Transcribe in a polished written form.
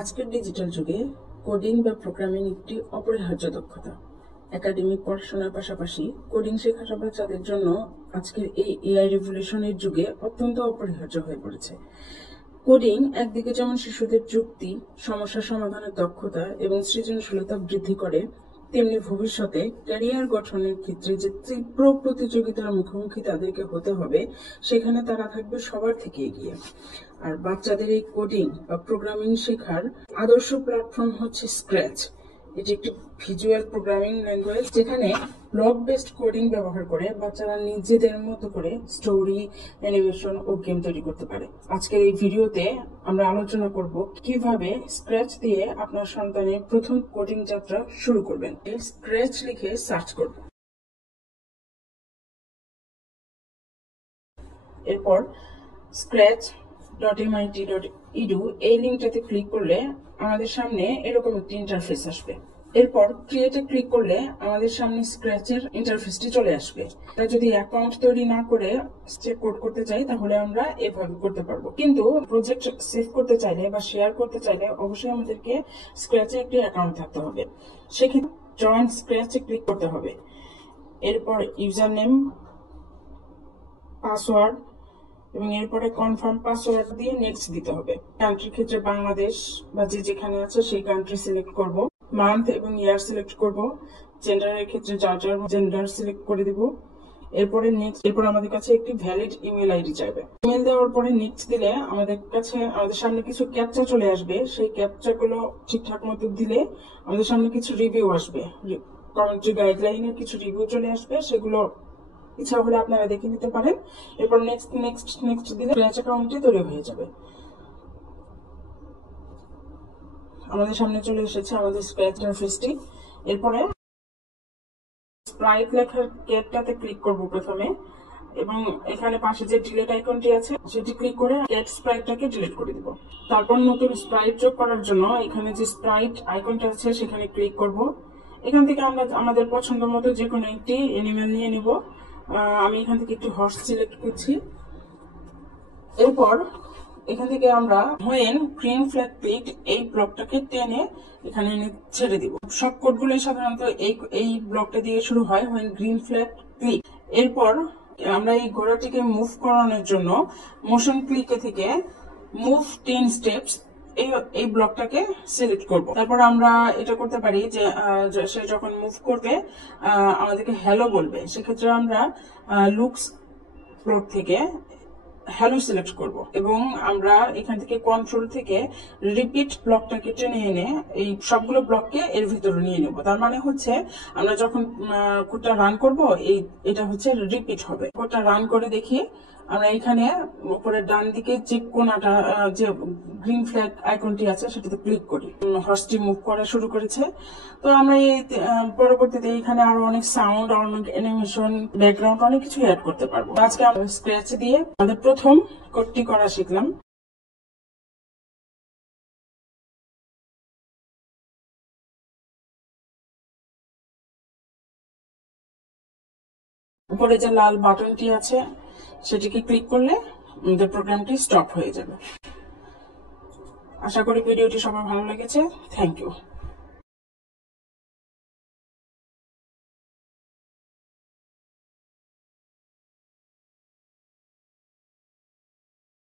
আজকের ডিজিটাল যুগে কোডিং বা প্রোগ্রামিং একটি অপরিহার্য দক্ষতা। একাডেমিক পড়াশোনার পাশাপাশি কোডিং শেখাটা বাচ্চাদের জন্য আজকের এই এআই রেভলিউশনের যুগে অত্যন্ত অপরিহার্য হয়ে পড়েছে। কোডিং একদিকে যেমন শিশুদের যুক্তি, সমস্যা সমাধানের দক্ষতা এবং সৃজনশীলতা বৃদ্ধি করে, তেমনি ভবিষ্যতে ক্যারিয়ার গঠনের ক্ষেত্রে যে তীব্র প্রতিযোগিতার মুখোমুখি তাদেরকে হতে হবে, সেখানে তারা থাকবে সবার থেকে এগিয়ে। আর বাচ্চাদের এই কোডিং বা প্রোগ্রামিং শেখার আদর্শ প্ল্যাটফর্ম হচ্ছে স্ক্র্যাচ। এটি একটি ভিজুয়াল প্রোগ্রামিং ল্যাঙ্গুয়েজ যেখানে ব্লক বেসড কোডিং ব্যবহার করে বাচ্চারা নিজেদের মতো করে স্টোরি, অ্যানিমেশন ও গেম তৈরি করতে পারে। আজকের এই ভিডিওতে আমরা আলোচনা করব কিভাবে স্ক্র্যাচ দিয়ে আপনার সন্তানের প্রথম কোডিং যাত্রা শুরু করবেন। স্ক্র্যাচ লিখে সার্চ করব, এরপর scratch.mit.edu এই লিঙ্কটাতে ক্লিক করলে আমাদের সামনে এরকম একটি ইন্টারফেস আসবে। এরপর ক্রিয়েটে ক্লিক করলে আমাদের সামনে স্ক্র্যাচের ইন্টারফেসটি চলে আসবে। আমরা যদি অ্যাকাউন্ট তৈরি না করে কোড করতে চাই তাহলে আমরা এভাবে করতে পারবো, কিন্তু প্রজেক্ট সেভ করতে চাইলে বা শেয়ার করতে চাইলে অবশ্যই আমাদেরকে স্ক্র্যাচে একটি অ্যাকাউন্ট থাকতে হবে। সেক্ষেত্রে জয়েন স্ক্র্যাচে ক্লিক করতে হবে। এরপর ইউজার নেম, পাসওয়ার্ড এবং এরপরে কনফার্ম পাসওয়ার্ড দিয়ে নেক্সট দিতে হবে। কান্ট্রির ক্ষেত্রে বাংলাদেশ বা যে যেখানে আছে সেই কান্ট্রি সিলেক্ট করব, মান্থ এবং ইয়ার সিলেক্ট করব, জেন্ডারের ক্ষেত্রে যার যার জেন্ডার সিলেক্ট করে দিব। এরপরে নেক্সট, এরপর আমাদের কাছে একটি ভ্যালিড ইমেল আইডি চাইবে। ইমেল দেওয়ার পরে নেক্সট দিলে আমাদের সামনে কিছু ক্যাপচা চলে আসবে। সেই ক্যাপচাগুলো ঠিকঠাক মতো দিলে আমাদের সামনে কিছু রিভিউ আসবে, কমেন্ট্রি গাইডলাইনের কিছু রিভিউ চলে আসবে। সেগুলো ইচ্ছা হলে আপনারা দেখে নিতে পারেন। এরপর নেক্সট দিলে স্ক্র্যাচ অ্যাকাউন্টটি তৈরি হয়ে যাবে। আমাদের সামনে চলে এসেছে আমাদের স্ক্র্যাচ ইন্টারফেসটি। এরপরে স্প্রাইট লেখার ক্যাটটাতে ক্লিক করব প্রথমে, এবং এখানে পাশে যে ডিলিট আইকনটি আছে সেটি ক্লিক করে ক্যাট স্প্রাইটটাকে ডিলিট করে দিব। তারপর নতুন স্প্রাইট যোগ করার জন্য এখানে যে স্প্রাইট আইকনটা আছে সেখানে ক্লিক করব। এখান থেকে আমরা আমাদের পছন্দ মতো যে কোনো একটি অ্যানিমেল নিয়ে নিব। আমি এখান থেকে একটি হর্স সিলেক্ট করছি। এরপর এখান থেকে আমরা হোয়েন গ্রিন ফ্ল্যাগ ক্লিকড এই ব্লকটাকে টেনে এখানে ছেড়ে দিব। সব কোডগুলোই সাধারণত এই ব্লকটা দিয়ে শুরু হয়, হোয়েন গ্রিন ফ্ল্যাগ ক্লিক। এরপর আমরা এই ঘোড়াটিকে মুভ করানোর জন্য মোশন ক্লিকে থেকে মুভ 10 স্টেপস এই ব্লকটাকে সিলেক্ট করব। তারপর আমরা এটা করতে পারি যে সে যখন মুভ করবে আমাদেরকে হ্যালো বলবে, সেক্ষেত্রে আমরা লুকস ব্লক থেকে হ্যালো সিলেক্ট করব, এবং আমরা এখান থেকে কন্ট্রোল থেকে রিপিট ব্লকটাকে টেনে এনে এই সবগুলো ব্লককে এর ভিতরে নিয়ে নেব। তার মানে হচ্ছে আমরা যখন কোডটা রান করব এটা হচ্ছে রিপিট হবে। কোডটা রান করে দেখি আমরা এখানে উপরে ডান দিকে যে কোণাটা যে গ্রিন ফ্ল্যাগ আইকনটি আছে সেটাতে ক্লিক করি। হর্সটি মুভ করা শুরু করেছে। তো আমরা এই পরবর্তীতে এখানে আরো অনেক সাউন্ড, অনেক অ্যানিমেশন, ব্যাকগ্রাউন্ড অনেক কিছু অ্যাড করতে পারবো। আজকে আমরা স্ক্র্যাচ দিয়ে আমাদের প্রথম কোডটি করা শিখলাম। উপরে যে লাল বাটনটি আছে সেটিকে ক্লিক করলে আমাদের প্রোগ্রামটি স্টপ হয়ে যাবে। আশা করি ভিডিওটি সবার ভালো লেগেছে। Thank you.